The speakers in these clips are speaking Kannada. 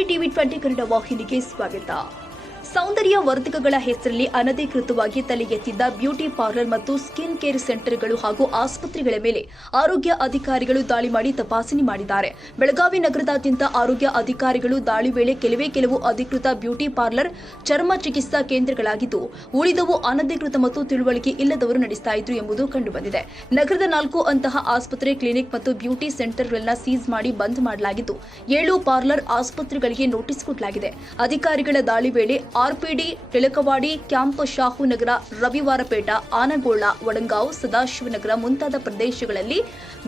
ನಮಸ್ತೆ ಟಿವಿ 20 ಕನ್ನಡ ವಾಹಿನಿಗೆ ಸ್ವಾಗತ. ಸೌಂದರ್ಯ ವರ್ಧಕಗಳ ಹೆಸರಲ್ಲಿ ಅನಧಿಕೃತವಾಗಿ ತಲೆ ಎತ್ತಿದ್ದ ಬ್ಯೂಟಿ ಪಾರ್ಲರ್ ಮತ್ತು ಸ್ಕಿನ್ ಕೇರ್ ಸೆಂಟರ್ಗಳು ಹಾಗೂ ಆಸ್ಪತ್ರೆಗಳ ಮೇಲೆ ಆರೋಗ್ಯ ಅಧಿಕಾರಿಗಳು ದಾಳಿ ಮಾಡಿ ತಪಾಸಣೆ ಮಾಡಿದ್ದಾರೆ. ಬೆಳಗಾವಿ ನಗರದಾದ್ಯಂತ ಆರೋಗ್ಯ ಅಧಿಕಾರಿಗಳು ದಾಳಿ ವೇಳೆ ಕೆಲವು ಅಧಿಕೃತ ಬ್ಯೂಟಿ ಪಾರ್ಲರ್, ಚರ್ಮ ಚಿಕಿತ್ಸಾ ಕೇಂದ್ರಗಳಾಗಿದ್ದು, ಉಳಿದವು ಅನಧಿಕೃತ ಮತ್ತು ತಿಳುವಳಿಕೆ ಇಲ್ಲದವರು ನಡೆಸ್ತಾ ಇದ್ರು ಎಂಬುದು ಕಂಡುಬಂದಿದೆ. ನಗರದ 4 ಅಂತಹ ಆಸ್ಪತ್ರೆ, ಕ್ಲಿನಿಕ್ ಮತ್ತು ಬ್ಯೂಟಿ ಸೆಂಟರ್ಗಳನ್ನು ಸೀಸ್ ಮಾಡಿ ಬಂದ್ ಮಾಡಲಾಗಿದ್ದು, 7 ಪಾರ್ಲರ್ ಆಸ್ಪತ್ರೆಗಳಿಗೆ ನೋಟಿಸ್ ಕೊಡಲಾಗಿದೆ. ಅಧಿಕಾರಿಗಳ ದಾಳಿ ವೇಳೆ ಆರ್ಪಿಡಿ, ಟಿಳಕವಾಡಿ ಕ್ಯಾಂಪ್, ಶಾಹುನಗರ, ರವಿವಾರಪೇಟ, ಆನಗೋಳ, ವಡಂಗಾಂವ್, ಸದಾಶಿವನಗರ ಮುಂತಾದ ಪ್ರದೇಶಗಳಲ್ಲಿ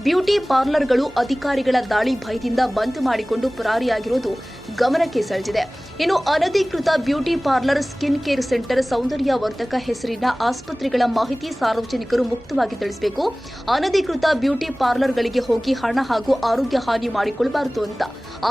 ಬ್ಯೂಟಿ ಪಾರ್ಲರ್ಗಳು ಅಧಿಕಾರಿಗಳ ದಾಳಿ ಭಯದಿಂದ ಬಂದ್ ಮಾಡಿಕೊಂಡು ಪರಾರಿಯಾಗಿರುವುದು ಗಮನಕ್ಕೆ ಸೆಳೆದಿದೆ. ಇನ್ನು ಅನಧಿಕೃತ beauty parlour, skin care centre, ಸೌಂದರ್ಯ ವರ್ಧಕ ಹೆಸರಿನ ಆಸ್ಪತ್ರೆಗಳ ಮಾಹಿತಿ ಸಾರ್ವಜನಿಕರು ಮುಕ್ತವಾಗಿ ತಿಳಿಸಬೇಕು. ಅನಧಿಕೃತ ಬ್ಯೂಟಿ ಪಾರ್ಲರ್ಗಳಿಗೆ ಹೋಗಿ ಹಣ ಹಾಗೂ ಆರೋಗ್ಯ ಹಾನಿ ಮಾಡಿಕೊಳ್ಳಬಾರದು ಅಂತ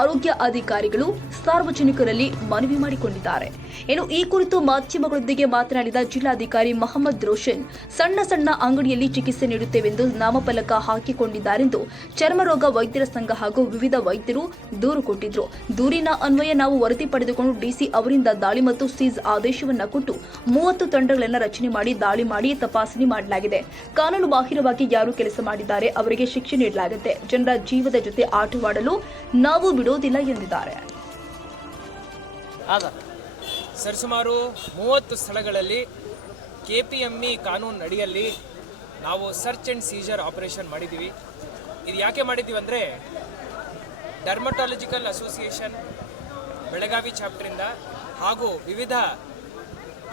ಆರೋಗ್ಯ ಅಧಿಕಾರಿಗಳು ಸಾರ್ವಜನಿಕರಲ್ಲಿ ಮನವಿ ಮಾಡಿಕೊಂಡಿದ್ದಾರೆ. ಇನ್ನು ಈ ಕುರಿತು ಮಾಧ್ಯಮಗಳೊಂದಿಗೆ ಮಾತನಾಡಿದ ಜಿಲ್ಲಾಧಿಕಾರಿ ಮಹಮ್ಮದ್ ರೋಷನ್, ಸಣ್ಣ ಅಂಗಡಿಯಲ್ಲಿ ಚಿಕಿತ್ಸೆ ನೀಡುತ್ತೇವೆಂದು ನಾಮಫಲಕ ಹಾಕಿಕೊಂಡಿದ್ದಾರೆಂದು ಚರ್ಮರೋಗ ವೈದ್ಯರ ಸಂಘ ಹಾಗೂ ವಿವಿಧ ವೈದ್ಯರು ದೂರು ಕೊಟ್ಟಿದ್ರು. ದೂರಿನ ಅನ್ವಯ ನಾವು ವರದಿ ಪಡೆದುಕೊಂಡು ಡಿಸಿ ಅವರಿಂದ ದಾಳಿ ಮತ್ತು ಸೀಸ್ ಆದೇಶವನ್ನ ಕೊಟ್ಟು 30 ತಂಡಗಳನ್ನು ರಚನೆ ಮಾಡಿ ದಾಳಿ ಮಾಡಿ ತಪಾಸಣೆ ಮಾಡಲಾಗಿದೆ. ಕಾನೂನು ಬಾಹಿರವಾಗಿ ಯಾರು ಕೆಲಸ ಮಾಡಿದ್ದಾರೆ ಅವರಿಗೆ ಶಿಕ್ಷೆ ನೀಡಲಾಗುತ್ತೆ. ಜನರ ಜೀವದ ಜೊತೆ ಆಟವಾಡಲು ನಾವು ಬಿಡೋದಿಲ್ಲ ಎಂದಿದ್ದಾರೆ. ಸರಿಸುಮಾರು 30 ಸ್ಥಳಗಳಲ್ಲಿ KPME ಕಾನೂನು ಅಡಿಯಲ್ಲಿ ನಾವು ಸರ್ಚ್ ಆ್ಯಂಡ್ ಸೀಜರ್ ಆಪರೇಷನ್ ಮಾಡಿದ್ದೀವಿ. ಇದು ಯಾಕೆ ಮಾಡಿದ್ದೀವಿ ಅಂದರೆ, ಡರ್ಮಟಾಲಜಿಕಲ್ ಅಸೋಸಿಯೇಷನ್ ಬೆಳಗಾವಿ ಚಾಪ್ಟರಿಂದ ಹಾಗೂ ವಿವಿಧ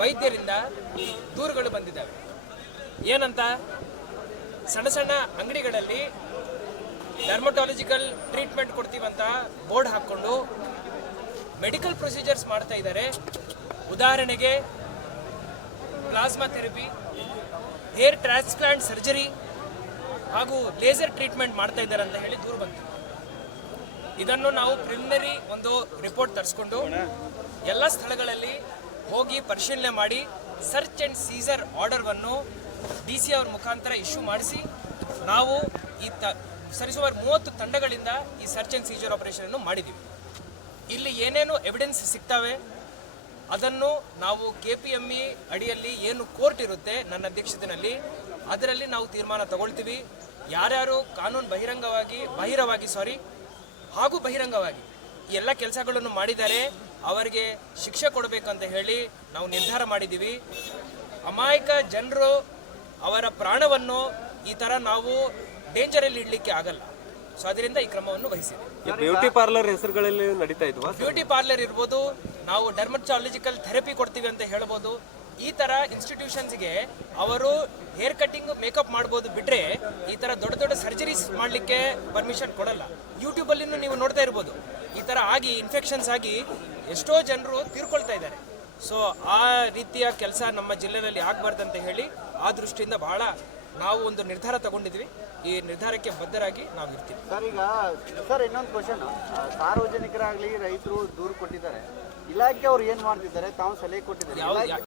ವೈದ್ಯರಿಂದ ದೂರುಗಳು ಬಂದಿದ್ದಾವೆ. ಏನಂತ, ಸಣ್ಣ ಅಂಗಡಿಗಳಲ್ಲಿ ಡರ್ಮಟಾಲಜಿಕಲ್ ಟ್ರೀಟ್ಮೆಂಟ್ ಕೊಡ್ತೀವಂತ ಬೋರ್ಡ್ ಹಾಕ್ಕೊಂಡು ಮೆಡಿಕಲ್ ಪ್ರೊಸೀಜರ್ಸ್ ಮಾಡ್ತಾ ಇದ್ದಾರೆ. ಉದಾಹರಣೆಗೆ plasma therapy, hair transplant surgery ಹಾಗೂ ಲೇಸರ್ ಟ್ರೀಟ್ಮೆಂಟ್ ಮಾಡ್ತಾ ಇದ್ದಾರೆ ಅಂತ ಹೇಳಿ ದೂರು ಬಂತು. ಇದನ್ನು ನಾವು ಪ್ರಿಲಿಮಿನರಿ ಒಂದು ರಿಪೋರ್ಟ್ ತರಿಸ್ಕೊಂಡು ಎಲ್ಲ ಸ್ಥಳಗಳಲ್ಲಿ ಹೋಗಿ ಪರಿಶೀಲನೆ ಮಾಡಿ ಸರ್ಚ್ ಆ್ಯಂಡ್ ಸೀಸರ್ ಆರ್ಡರ್ವನ್ನು DC ಅವ್ರ ಮುಖಾಂತರ ಇಶ್ಯೂ ಮಾಡಿಸಿ ನಾವು ಈ ಸರಿಸುಮಾರು 30 ತಂಡಗಳಿಂದ ಈ ಸರ್ಚ್ ಆ್ಯಂಡ್ ಸೀಜರ್ ಆಪರೇಷನ್ ಮಾಡಿದ್ದೀವಿ. ಇಲ್ಲಿ ಏನೇನು ಎವಿಡೆನ್ಸ್ ಸಿಗ್ತವೆ ಅದನ್ನು ನಾವು KPME ಅಡಿಯಲ್ಲಿ ಏನು ಕೋರ್ಟ್ ಇರುತ್ತೆ ನನ್ನ ಅಧ್ಯಕ್ಷತೆಯಲ್ಲಿ, ಅದರಲ್ಲಿ ನಾವು ತೀರ್ಮಾನ ತಗೊಳ್ತೀವಿ. ಯಾರ್ಯಾರು ಕಾನೂನು ಬಹಿರವಾಗಿ ಹಾಗೂ ಬಹಿರಂಗವಾಗಿ ಈ ಎಲ್ಲ ಕೆಲಸಗಳನ್ನು ಮಾಡಿದ್ದಾರೆ ಅವರಿಗೆ ಶಿಕ್ಷೆ ಕೊಡಬೇಕಂತ ಹೇಳಿ ನಾವು ನಿರ್ಧಾರ ಮಾಡಿದ್ದೀವಿ. ಅಮಾಯಕ ಜನರು ಅವರ ಪ್ರಾಣವನ್ನು ಈ ಥರ ನಾವು ಡೇಂಜರಲ್ಲಿ ಇಡಲಿಕ್ಕೆ ಆಗಲ್ಲ. ಸೊ ಅದರಿಂದ ಈ ಕ್ರಮವನ್ನು ವಹಿಸಿದೆ. ಬ್ಯೂಟಿ ಪಾರ್ಲರ್ ಹೆಸರುಗಳಲ್ಲಿ ನಡೀತಾ ಇದ್ವಾ? ಬ್ಯೂಟಿ ಪಾರ್ಲರ್ ಇರ್ಬೋದು, ನಾವು ಡರ್ಮಟಾಲಜಿಕಲ್ ಥೆರಪಿ ಕೊಡ್ತೀವಿ ಅಂತ ಹೇಳ್ಬೋದು. ಈ ಥರ ಇನ್ಸ್ಟಿಟ್ಯೂಷನ್ಸ್ಗೆ ಅವರು ಹೇರ್ ಕಟ್ಟಿಂಗ್, ಮೇಕಪ್ ಮಾಡ್ಬೋದು ಬಿಟ್ಟರೆ ಈ ಥರ ದೊಡ್ಡ ಸರ್ಜರೀಸ್ ಮಾಡಲಿಕ್ಕೆ ಪರ್ಮಿಷನ್ ಕೊಡಲ್ಲ. ಯೂಟ್ಯೂಬಲ್ಲಿನೂ ನೀವು ನೋಡ್ತಾ ಇರ್ಬೋದು, ಈ ಥರ ಆಗಿ ಇನ್ಫೆಕ್ಷನ್ಸ್ ಆಗಿ ಎಷ್ಟೋ ಜನರು ತೀರ್ಕೊಳ್ತಾ ಇದ್ದಾರೆ. ಸೊ ಆ ರೀತಿಯ ಕೆಲಸ ನಮ್ಮ ಜಿಲ್ಲೆಯಲ್ಲಿ ಆಗಬಾರ್ದಂತ ಹೇಳಿ ಆ ದೃಷ್ಟಿಯಿಂದ ಬಹಳ ನಾವು ಒಂದು ನಿರ್ಧಾರ ತಗೊಂಡಿದ್ವಿ. ಈ ನಿರ್ಧಾರಕ್ಕೆ ಬದ್ಧರಾಗಿ ನಾವು ಇರ್ತೀವಿ. ಸರ್ ಇನ್ನೊಂದು ಕ್ವಶನ್, ಸಾರ್ವಜನಿಕರಾಗಲಿ ರೈತರು ದೂರು ಕೊಟ್ಟಿದ್ದಾರೆ, ಇಲಾಖೆ ಅವ್ರು ಏನು ಮಾಡ್ತಿದ್ದಾರೆ, ತಾವು ಸಲಹೆ ಕೊಟ್ಟಿದ್ದಾರೆ.